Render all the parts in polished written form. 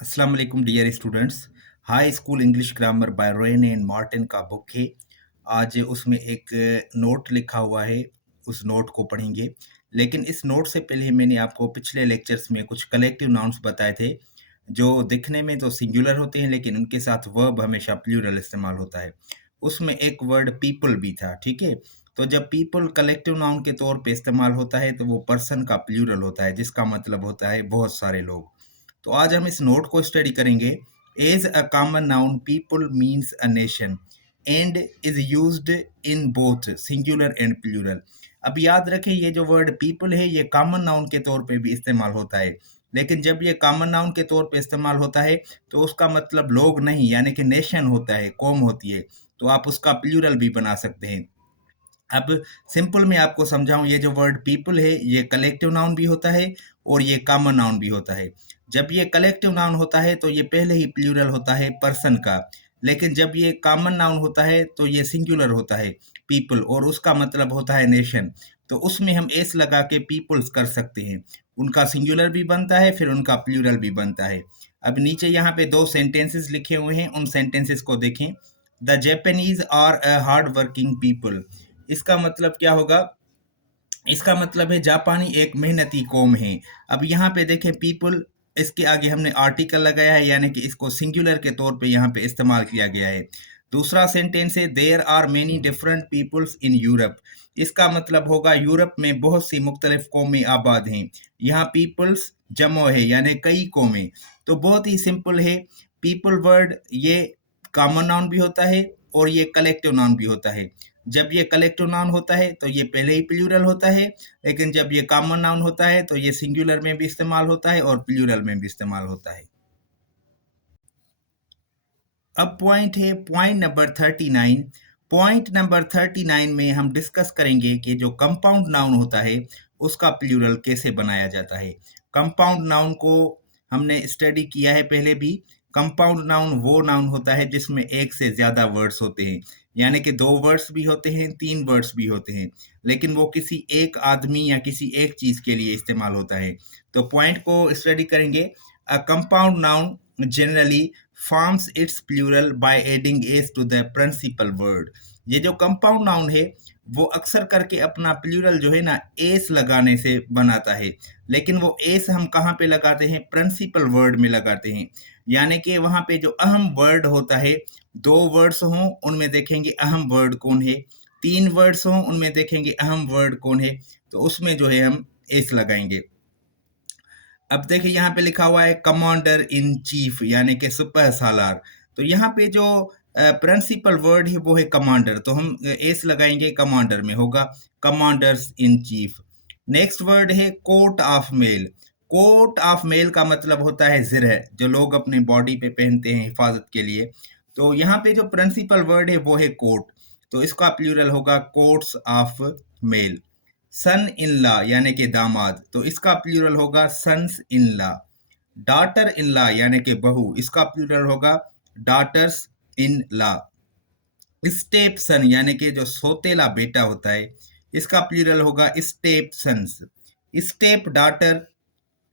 अस्सलाम वालेकुम dear students. High school English grammar by Wren and Martin का book है। आज उसमें एक नोट लिखा हुआ है, उस नोट को पढ़ेंगे। लेकिन इस नोट से पहले मैंने आपको पिछले लेक्चर्स में कुछ कलेक्टिव नाउन्स बताए थे, जो दिखने में तो सिंगुलर होते हैं लेकिन उनके साथ वर्ब हमेशा प्लूरल इस्तेमाल होता है। उसमें एक वर्ड पीपल भी था, ठीक है? तो जब पीपल कलेक्टिव नाउन के तौर पे इस्तेमाल होता है तो वो पर्सन का प्लूरल होता है, जिसका मतलब होता है बहुत सारे लोग। तो आज हम इस नोट को स्टडी करेंगे। As a common noun people means a nation and is used in both singular and plural. अब याद रखें, ये जो वर्ड पीपल है ये कॉमन नाउन के तौर पे भी इस्तेमाल होता है, लेकिन जब ये कॉमन नाउन के तौर पे इस्तेमाल होता है तो उसका मतलब लोग नहीं, यानी कि नेशन होता है, कौम होती है। तो आप उसका प्लूरल भी बना सकते हैं। अब सिंपल में आपको समझाऊं, ये जो वर्ड पीपल है ये कलेक्टिव नाउन भी होता है और ये कॉमन नाउन भी होता है। जब ये कलेक्टिव नाउन होता है तो ये पहले ही प्लूरल होता है पर्सन का, लेकिन जब ये कॉमन नाउन होता है तो ये सिंगुलर होता है पीपल, और उसका मतलब होता है नेशन। तो उसमें हम एस लगा के पीपल्स कर सकते हैं, उनका सिंगुलर भी बनता है फिर उनका प्लूरल भी बनता है। अब नीचे यहाँ पे दो सेंटेंसेस लिखे हुए हैं, उन सेंटेंसेस को देखें। The Japanese are a hard working people. इसका मतलब क्या होगा? इसका मतलब है जापानी एक मेहनती कौम है। अब यहाँ पे देखें पीपल, इसके आगे हमने आर्टिकल लगाया है, यानी कि इसको सिंगुलर के तौर पे यहाँ पे इस्तेमाल किया गया है। दूसरा सेंटेंस है there are many different peoples in Europe. इसका मतलब होगा यूरोप में बहुत सी मुख्तलिफ कौमें आबाद हैं। यहाँ पीपल्स जमो है, यानी कई कौमें। तो बहुत ही सिंपल है। पीपल वर्ड ये कॉमन नाउन भी होता है और ये कलेक्टिव नाउन भी होता है। जब ये कलेक्टिव नाउन होता है तो ये पहले ही प्लूरल होता है, लेकिन जब ये कॉमन नाउन होता है तो ये सिंगुलर में भी इस्तेमाल होता है और प्लूरल में भी इस्तेमाल होता है। अब पॉइंट है पॉइंट नंबर 39। पॉइंट नंबर 39 में हम डिस्कस करेंगे कि जो कंपाउंड नाउन होता है उसका प्लूरल कैसे बनाया जाता है। कंपाउंड नाउन को हमने स्टडी किया है पहले भी। कंपाउंड नाउन वो नाउन होता है जिसमें एक से ज्यादा वर्ड्स होते हैं, यानी कि दो वर्ड्स भी होते हैं, तीन वर्ड्स भी होते हैं, लेकिन वो किसी एक आदमी या किसी एक चीज के लिए इस्तेमाल होता है। तो पॉइंट को स्टडी करेंगे। A compound noun generally forms its plural by adding s to the principal word। ये जो कंपाउंड नाउन है वो अक्सर करके अपना प्लूरल जो है ना एस लगाने से बनाता है, लेकिन वो एस हम कहाँ पे लगाते हैं? प्रिंसिपल वर्ड में लगाते हैं। यानी कि वहाँ पे जो अहम वर्ड होता है, दो वर्ड्स हों उनमें देखेंगे अहम वर्ड कौन है, तीन वर्ड्स हों उनमें देखेंगे अहम वर्ड कौन है, तो उसमें जो है हम एस लगाएंगे। अब देखिए यहाँ पे लिखा हुआ है कमांडर इन चीफ, यानी कि सुपह सालार। तो यहाँ पे जो प्रिंसिपल वर्ड है वो है कमांडर, तो हम एस लगाएंगे, कमांडर में होगा commanders in chief. Next word है coat of mail. Coat of mail का मतलब होता है जिरह, जो लोग अपने बॉडी पे पहनते हैं हिफाजत के लिए। तो यहाँ पे जो प्रिंसिपल वर्ड है वो है कोट, तो इसका प्लूरल होगा coats of mail. Son in law यानी कि दामाद, तो इसका प्लूरल होगा sons in law. Daughter in law यानी कि बहू, इसका प्लूरल होगा daughters in law. Stepson यानी कि जो सोतेला बेटा होता है, इसका प्लूरल होगा स्टेप सन्स। स्टेप डॉटर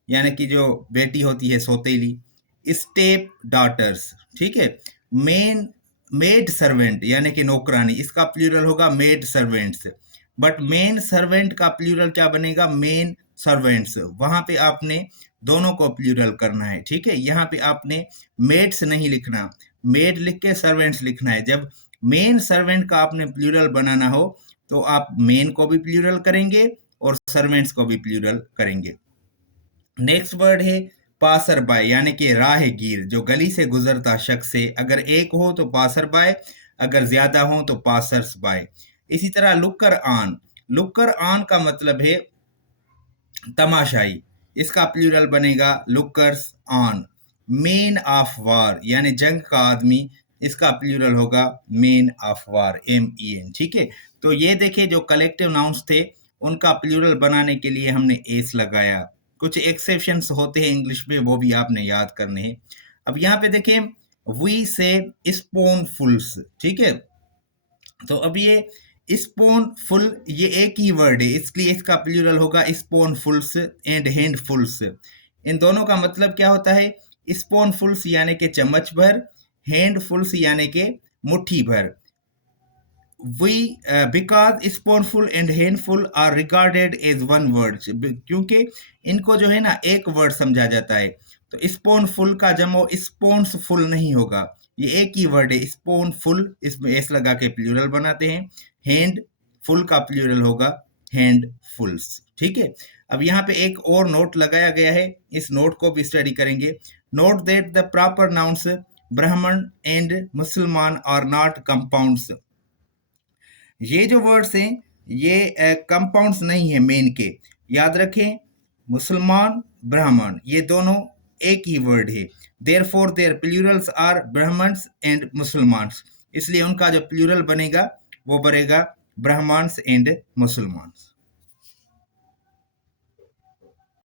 यानी कि जो बेटी होती है सोतेली, स्टेप डॉटर्स, ठीक है। मेन मेड सर्वेंट यानी कि नौकरानी, इसका प्लूरल होगा made servants. But main servant का प्लूरल क्या बनेगा? Main servants. वहां पे आपने दोनों को प्लूरल करना है, ठीक है। यहाँ पे आपने मेड्स नहीं लिखना, मेड लिख के सर्वेंट्स लिखना है। जब मेन सर्वेंट का आपने प्लूरल बनाना हो तो आप मेन को भी प्लूरल करेंगे और सर्वेंट्स को भी प्लूरल करेंगे। नेक्स्ट वर्ड है पासर बाय यानी कि राहगीर, जो गली से गुजरता शख्स है। अगर एक हो तो पासर बाय, अगर ज्यादा हो तो पासर्स बाय। इसी तरह लुकर ऑन, लुकर ऑन का मतलब है तमाशाई, इसका प्लूरल बनेगा lookers on. Main of war यानी जंग का आदमी, इसका प्लूरल होगा मेन ऑफ वार, MEN, ठीक है। तो ये देखिए जो कलेक्टिव नाउन्स थे उनका प्लूरल बनाने के लिए हमने एस लगाया। कुछ एक्सेप्शंस होते हैं इंग्लिश में, वो भी आपने याद करने हैं। अब यहाँ पे देखें वी से स्पूनफुल्स, ठीक है। तो अब ये स्पूनफुल ये एक ही वर्ड है, इसलिए इसका प्लूरल होगा स्पूनफुल्स एंड हैंडफुल्स। इन दोनों का मतलब क्या होता है? स्पूनफुल्स यानी के चम्मच भर, हैंडफुल्स यानी के मुट्ठी भर। we because spoonful and handful are regarded as one word, क्योंकि इनको जो है ना एक वर्ड समझा जाता है। तो स्पूनफुल का जमो स्पून्स फुल नहीं होगा, ये एक ही वर्ड है स्पूनफुल, इसमें एस लगा के प्लूरल बनाते हैं। हैंड फुल का प्लूरल होगा हैंडफुल्स। ठीक है, अब यहाँ पे एक और नोट लगाया गया है, इस नोट को भी स्टडी करेंगे। Note that the proper nouns ब्राह्मण एंड मुसलमान आर नॉट कंपाउंड्स। ये जो वर्ड्स हैं ये कंपाउंड्स नहीं है मेन के, याद रखें। मुसलमान ब्राह्मण ये दोनों एक ही वर्ड है। Therefore their plurals are Brahmans and Musalmans, इसलिए उनका जो प्लूरल बनेगा वो बनेगा ब्राह्मण्स एंड मुसलमान्स।